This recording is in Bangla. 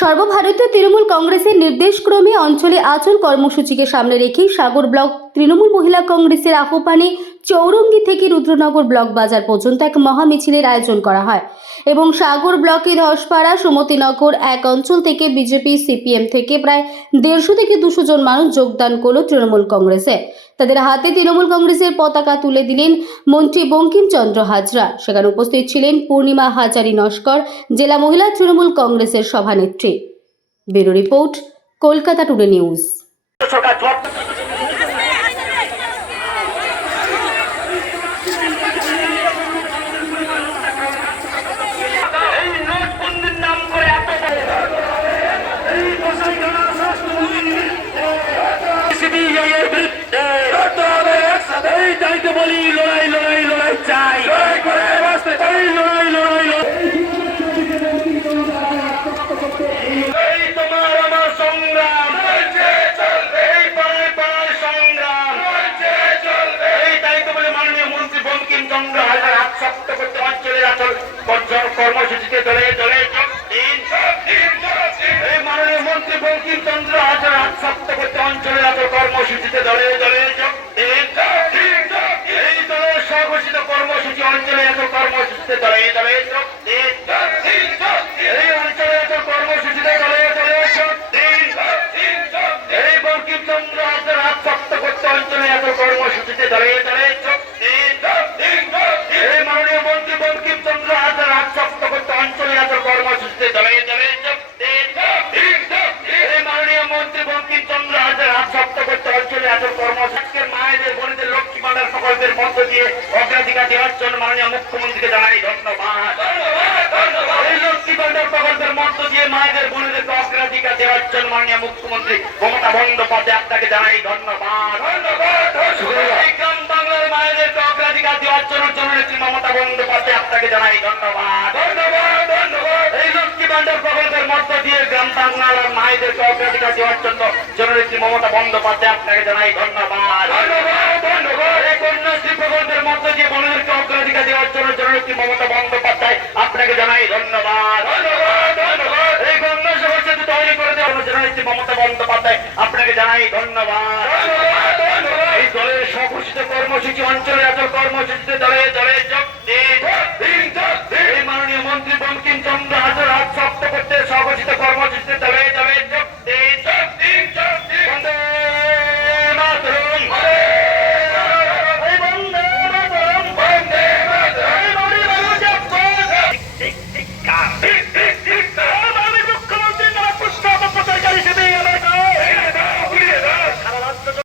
সর্বভারতীয় তৃণমূল কংগ্রেসের নির্দেশক্রমে অঞ্চলে আচল কর্মসূচিকে সামনে রেখে সাগর ব্লক তৃণমূল মহিলা কংগ্রেসের আহ্বানে চৌরঙ্গি থেকে রুদ্রনগর ব্লক বাজার পর্যন্ত এক মহা মিছিলের আয়োজন করা হয় এবং সাগর ব্লকে ধসপাড়া সুমতিনগর এক অঞ্চল থেকে বিজেপি সিপিএম থেকে প্রায় 150 থেকে 200 জন মানুষ যোগদান করল তৃণমূল কংগ্রেসে। তাদের হাতে তৃণমূল কংগ্রেসের পতাকা তুলে দিলেন মন্ত্রী বঙ্কিমচন্দ্র হাজরা। সেখানে উপস্থিত ছিলেন পূর্ণিমা হাজারি নস্কর, জেলা মহিলা তৃণমূল কংগ্রেসের সভানেত্রী। Bureau report, Kolkata today news. বলি লড়াই লড়াই লড়াই চাই এই তোমার আমার সংগ্রাম, এই পায়ে পায়ে সংগ্রাম, এই তাই তো বলে মাননীয় মন্ত্রী বঙ্কিমচন্দ্র হাজার হাত শক্ত করতে অঞ্চলের আচল কর্মসূচিতে দলে দলে এই মাননীয় মন্ত্রী বঙ্কিমচন্দ্র হাজার হাত শক্ত করতে অঞ্চলের আচল কর্মসূচিতে দলে দলে যোগ দিন। এই দলের স্বঘোষিত কর্মসূচি অঞ্চলে এত কর্মসূচিতে দলে দলে যোগ দিন। এই অঞ্চলে এত কর্মসূচিতে দলে দলে যোগ দিন। এই বঙ্কিমচন্দ্র হাজার হাত শক্ত করতে অঞ্চলে এত কর্মসূচিতে দলে দলে যোগ দিন। এই মাননীয় মন্ত্রী বঙ্কিমচন্দ্র হাজার হাত শক্ত করতে অঞ্চলে এত কর্মসূচিতে দলে দলে যোগ দিন। এই মাননীয় মন্ত্রী বঙ্কিমচন্দ্র হাজার হাত শক্ত করতে অঞ্চলে এত কর্মসূচিকে মায়েদের বোনেদের লক্ষ্মী ভান্ডার প্রকল্পের মধ্য দিয়ে অগ্রাধিকার দেওয়ার জন্য মাননীয় মুখ্যমন্ত্রীকে জানাই ধন্যবাদ। এই লক্ষ্মী ভান্ডার প্রকল্পের মধ্য দিয়ে মায়েদের বোনেদেরকে অগ্রাধিকার দেওয়ার জন্য মাননীয় মুখ্যমন্ত্রী মমতা বন্দ্যোপাধ্যায় আপনাকে জানাই ধন্যবাদ। এই গ্রাম বাংলার মায়েদেরকে অগ্রাধিকার দেওয়ার জন্য জননেত্রী মমতা বন্দ্যোপাধ্যায় আপনাকে জানাই ধন্যবাদ। এই লক্ষ্মী ভান্ডার প্রকল্পের মধ্য দিয়ে গ্রাম বাংলার মায়েদেরকে অগ্রাধিকার দেওয়ার জন্য জননেত্রী মমতা বন্দ্যোপাধ্যায় আপনাকে জানাই ধন্যবাদ। এই কন্যাশ্রী প্রকল্পের মধ্য দিয়ে বোনেদেরকে অগ্রাধিকার দেওয়ার জন্য জননেত্রী মমতা বন্দ্যোপাধ্যায় আপনাকে জানাই ধন্যবাদ। এই গঙ্গা সাগর সেতু তৈরি করে দেওয়ার জন্য জননেত্রী মমতা বন্দ্যোপাধ্যায় আপনাকে জানাই ধন্যবাদ। এই দলের স্বঘোষিত কর্মসূচি অঞ্চলে এত কর্মসূচিতে দলে দলে যোগ দিন। এই মাননীয় মন্ত্রী বঙ্কিমচন্দ্র হাজার হাত শক্ত করতে স্বঘোষিত কর্মসূচিতে দলে